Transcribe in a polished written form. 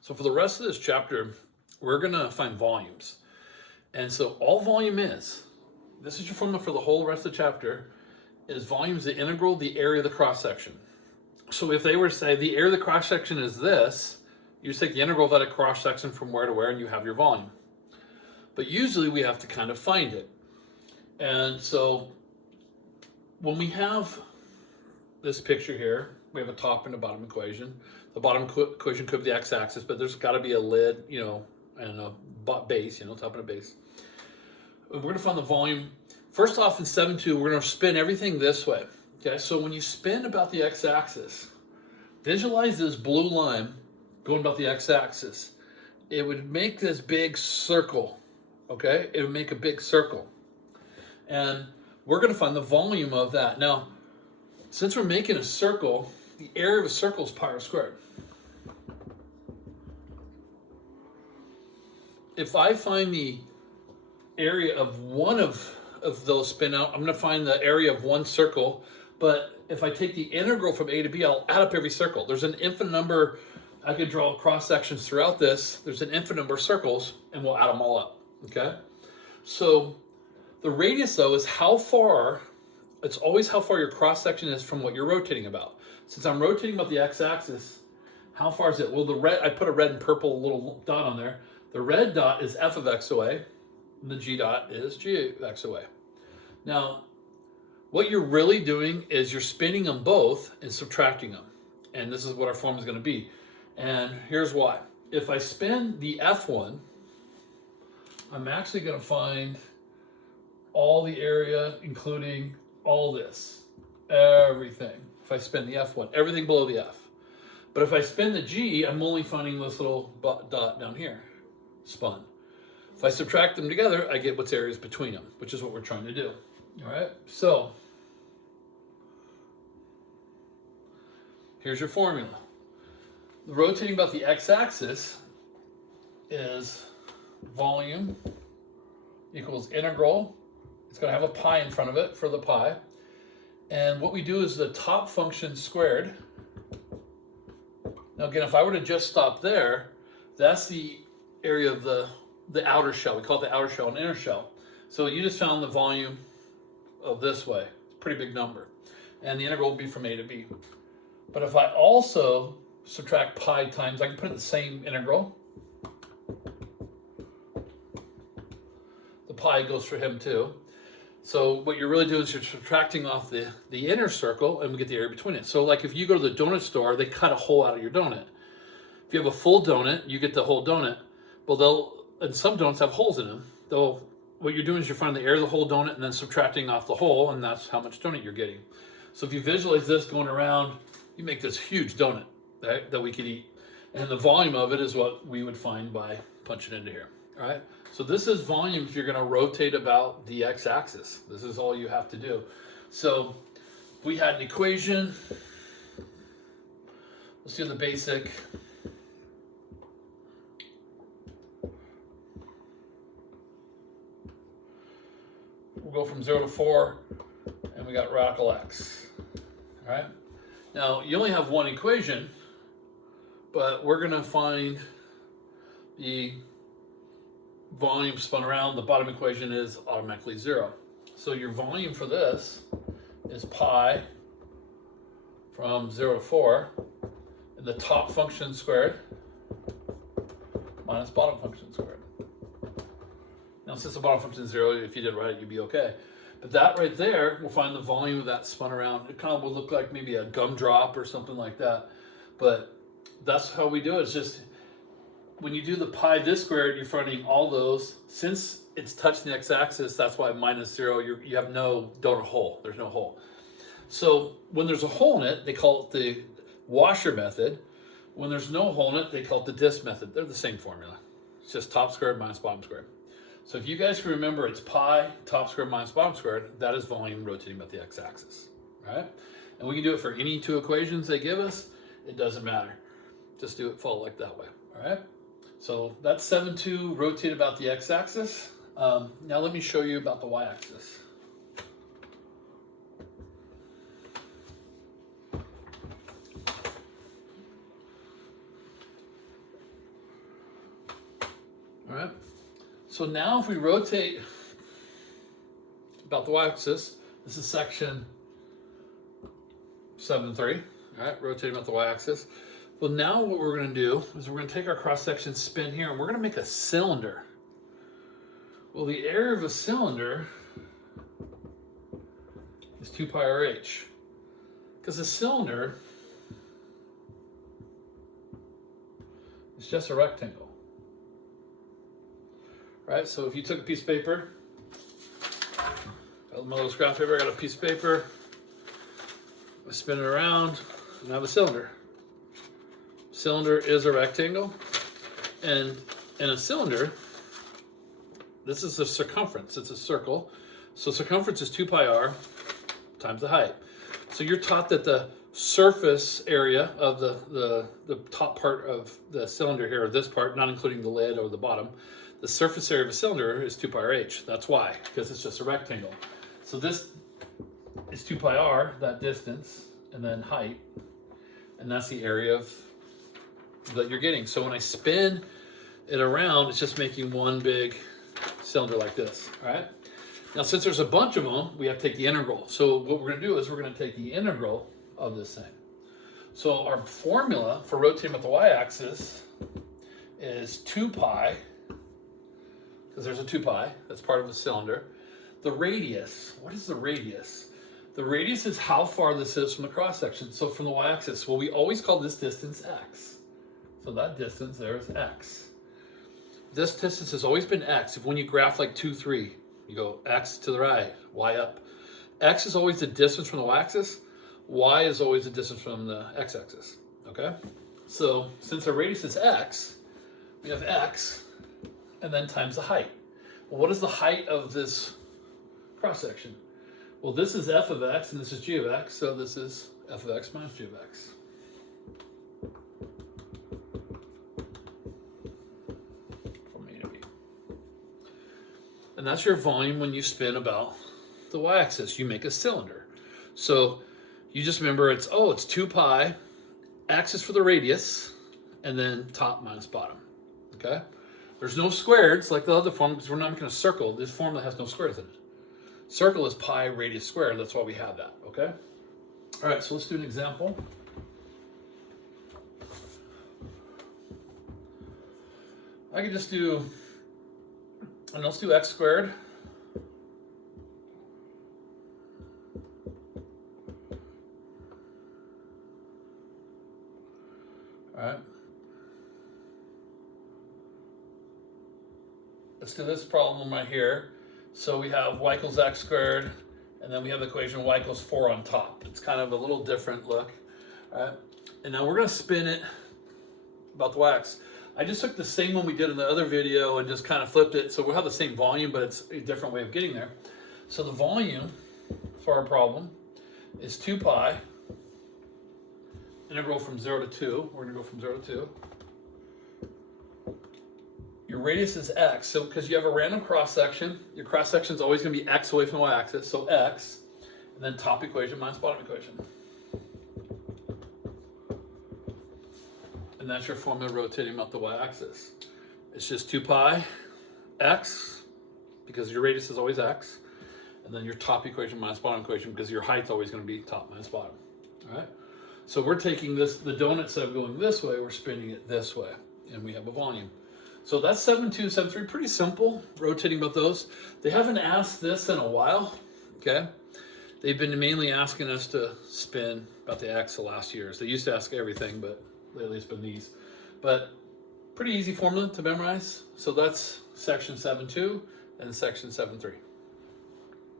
So for the rest of this chapter, we're going to find volumes. And so all volume is, this is your formula for the whole rest of the chapter, is volume is the integral, the area of the cross-section. So if they were to say the area of the cross-section is this, you just take the integral of that cross-section from where to where and you have your volume. But usually we have to kind of find it. And so when we have this picture here, we have a top and a bottom equation. The bottom equation could be the x-axis, but there's got to be a lid, and a base, top and a base. We're going to find the volume. First off, in 7.2, we're going to spin everything this way. Okay, so when you spin about the x-axis, visualize this blue line going about the x-axis. It would make this big circle. Okay, it would make a big circle. And we're going to find the volume of that. Now, since we're making a circle, the area of a circle is pi r squared. If I find the area of one of those spin out, I'm going to find the area of one circle. But if I take the integral from a to b, I'll add up every circle. There's an infinite number. I could draw cross sections throughout this. There's an infinite number of circles, and we'll add them all up. Okay? So the radius, though, is how far. It's always how far your cross section is from what you're rotating about. Since I'm rotating about the x-axis, how far is it? Well, the red, I put a red and purple little dot on there. The red dot is f of x away, and the g dot is g of x away. Now, what you're really doing is you're spinning them both and subtracting them. And this is what our formula is going to be. And here's why. If I spin the f1, I'm actually going to find all the area, including all this, everything. If I spin the f1, everything below the f. But if I spin the g, I'm only finding this little dot down here, spun. If I subtract them together, I get what's areas between them, which is what we're trying to do. All right, so here's your formula. Rotating about the x-axis is volume equals integral. It's going to have a pi in front of it for the pi. And what we do is the top function squared. Now again, if I were to just stop there, that's the area of the outer shell. We call it the outer shell and inner shell. So you just found the volume of this way. It's a pretty big number. And the integral will be from a to b. But if I also subtract pi times, I can put it in the same integral. The pi goes for him too. So what you're really doing is you're subtracting off the inner circle and we get the area between it. So like if you go to the donut store, they cut a hole out of your donut. If you have a full donut, you get the whole donut. Well, and some donuts have holes in them. What you're doing is you're finding the area of the whole donut and then subtracting off the hole, and that's how much donut you're getting. So if you visualize this going around, you make this huge donut, right, that we could eat. And the volume of it is what we would find by punching into here. All right. So this is volume if you're going to rotate about the x-axis. This is all you have to do. So we had an equation. Let's do the basic. We'll go from 0 to 4, and we got radical x. All right. Now, you only have one equation, but we're going to find the volume spun around. The bottom equation is automatically 0. So your volume for this is pi from 0 to 4, and the top function squared minus bottom function squared. Now, since the bottom function is 0, if you did right, you'd be okay. But that right there, we'll find the volume of that spun around. It kind of will look like maybe a gumdrop or something like that. But that's how we do it. It's just when you do the pi this squared, you're finding all those. Since it's touching the x-axis, that's why minus 0, you have no donut hole. There's no hole. So when there's a hole in it, they call it the washer method. When there's no hole in it, they call it the disc method. They're the same formula. It's just top squared minus bottom squared. So if you guys can remember, it's pi, top squared minus bottom squared. That is volume rotating about the x-axis, right? And we can do it for any two equations they give us. It doesn't matter. Just do it, follow like that way, all right? So that's 7.2, rotate about the x-axis. Now let me show you about the y-axis. All right. So now if we rotate about the y-axis, this is section 7.3. All right, rotating about the y-axis. Well, now what we're going to do is we're going to take our cross-section, spin here, and we're going to make a cylinder. Well, the area of a cylinder is 2 pi r/h, because a cylinder is just a rectangle. Right? So if you took a piece of paper, got my little scrap paper, I got a piece of paper, I spin it around, and I have a cylinder. Cylinder is a rectangle, and in a cylinder, this is the circumference. It's a circle. So circumference is 2 pi r times the height. So you're taught that the surface area of the top part of the cylinder here, or this part, not including the lid or the bottom, the surface area of a cylinder is 2 pi r/h. That's why, because it's just a rectangle. So this is 2 pi r, that distance, and then height, and that's the area of that you're getting. So when I spin it around, it's just making one big cylinder like this. All right. Now, since there's a bunch of them, we have to take the integral. So what we're going to do is we're going to take the integral of this thing. So our formula for rotating with the y-axis is 2 pi, because there's a 2 pi, that's part of the cylinder. The radius, what is the radius? The radius is how far this is from the cross-section. So from the y-axis, well, we always call this distance x. So that distance there is x. This distance has always been x. If when you graph like 2, 3, you go x to the right, y up. X is always the distance from the y-axis. Y is always the distance from the x-axis, okay? So since our radius is x, we have x, and then times the height. Well, what is the height of this cross-section? Well, this is f of x, and this is g of x, so this is f of x minus g of x. From A to B. And that's your volume when you spin about the y-axis. You make a cylinder. So you just remember it's 2 pi, x is for the radius, and then top minus bottom, okay? There's no squareds like the other form, because we're not making a circle. This formula has no squares in it. Circle is pi radius squared, that's why we have that, okay? All right, so let's do an example. I could just do, and let's do x squared. All right. Let's do this problem right here. So we have y equals x squared, and then we have the equation y equals 4 on top. It's kind of a little different look. All right. And now we're going to spin it about the y-axis. I just took the same one we did in the other video and just kind of flipped it. So we'll have the same volume, but it's a different way of getting there. So the volume for our problem is 2 pi, integral from 0 to 2. We're going to go from 0 to 2. Your radius is x, so because you have a random cross-section, your cross-section is always going to be x away from the y-axis, so x, and then top equation minus bottom equation. And that's your formula rotating about the y-axis. It's just 2 pi x, because your radius is always x, and then your top equation minus bottom equation, because your height's always going to be top minus bottom. All right? So we're taking this, the donut, instead of going this way, we're spinning it this way, and we have a volume. So that's 7.2, 7.3, pretty simple, rotating about those. They haven't asked this in a while, okay? They've been mainly asking us to spin about the x the last years. They used to ask everything, but lately it's been these. But pretty easy formula to memorize. So that's section 7.2 and section 7.3.